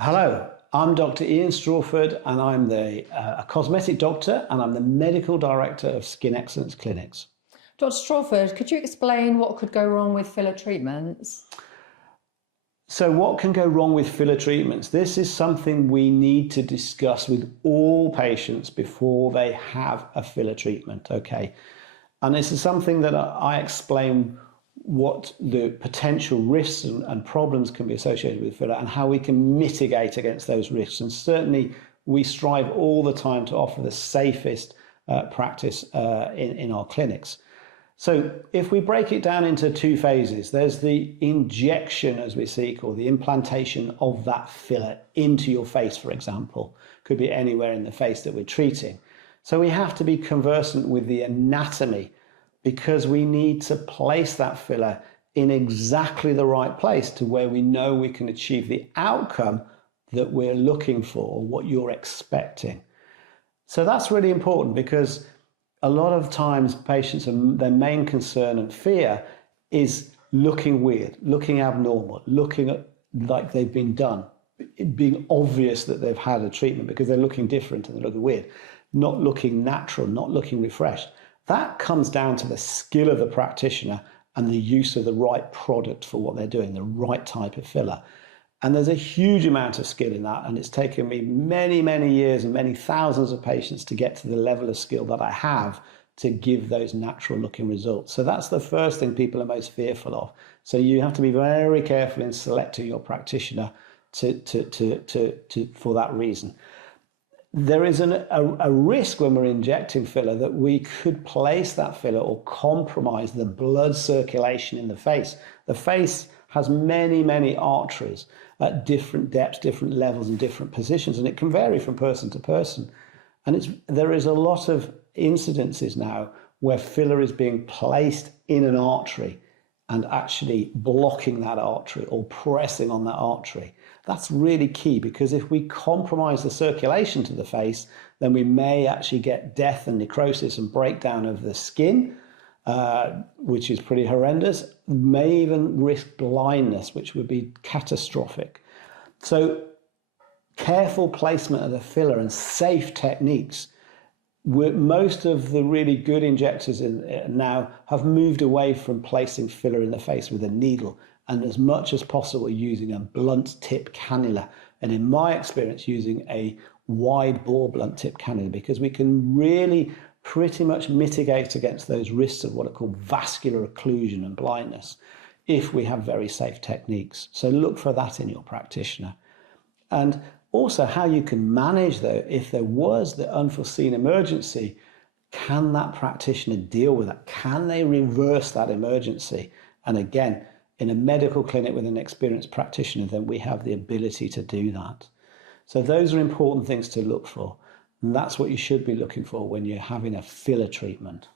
Hello, I'm Dr. Strawford and I'm a cosmetic doctor and I'm the Medical Director of Skin Excellence Clinics. Dr. Strawford, could you explain what could go wrong with filler treatments? So what can go wrong with filler treatments? This is something we need to discuss with all patients before they have a filler treatment, okay? And this is something that I explain what the potential risks and problems can be associated with filler and how we can mitigate against those risks. And certainly we strive all the time to offer the safest practice in our clinics. So if we break it down into two phases, there's the injection, as we seek, or the implantation of that filler into your face, for example. Could be anywhere in the face that we're treating. So we have to be conversant with the anatomy because we need to place that filler in exactly the right place to where we know we can achieve the outcome that we're looking for, what you're expecting. So that's really important because a lot of times patients, their main concern and fear is looking weird, looking abnormal, looking like they've been done, it being obvious that they've had a treatment because they're looking different and they're looking weird, not looking natural, not looking refreshed. That comes down to the skill of the practitioner and the use of the right product for what they're doing, the right type of filler. And there's a huge amount of skill in that. And it's taken me many, many years and many thousands of patients to get to the level of skill that I have to give those natural looking results. So that's the first thing people are most fearful of. So you have to be very careful in selecting your practitioner for that reason. There is a risk when we're injecting filler that we could place that filler or compromise the blood circulation in the face. The face has many, many arteries at different depths, different levels and different positions, and it can vary from person to person. And there is a lot of incidences now where filler is being placed in an artery and actually blocking that artery or pressing on that artery. That's really key because if we compromise the circulation to the face, then we may actually get death and necrosis and breakdown of the skin, which is pretty horrendous, may even risk blindness, which would be catastrophic. So careful placement of the filler and safe techniques. Most of the really good injectors now have moved away from placing filler in the face with a needle and as much as possible using a blunt tip cannula. And in my experience, using a wide bore blunt tip cannula because we can really pretty much mitigate against those risks of what are called vascular occlusion and blindness if we have very safe techniques. So look for that in your practitioner. And also how you can manage though, if there was the unforeseen emergency, can that practitioner deal with that? Can they reverse that emergency? And again, in a medical clinic with an experienced practitioner, then we have the ability to do that. So those are important things to look for. And that's what you should be looking for when you're having a filler treatment.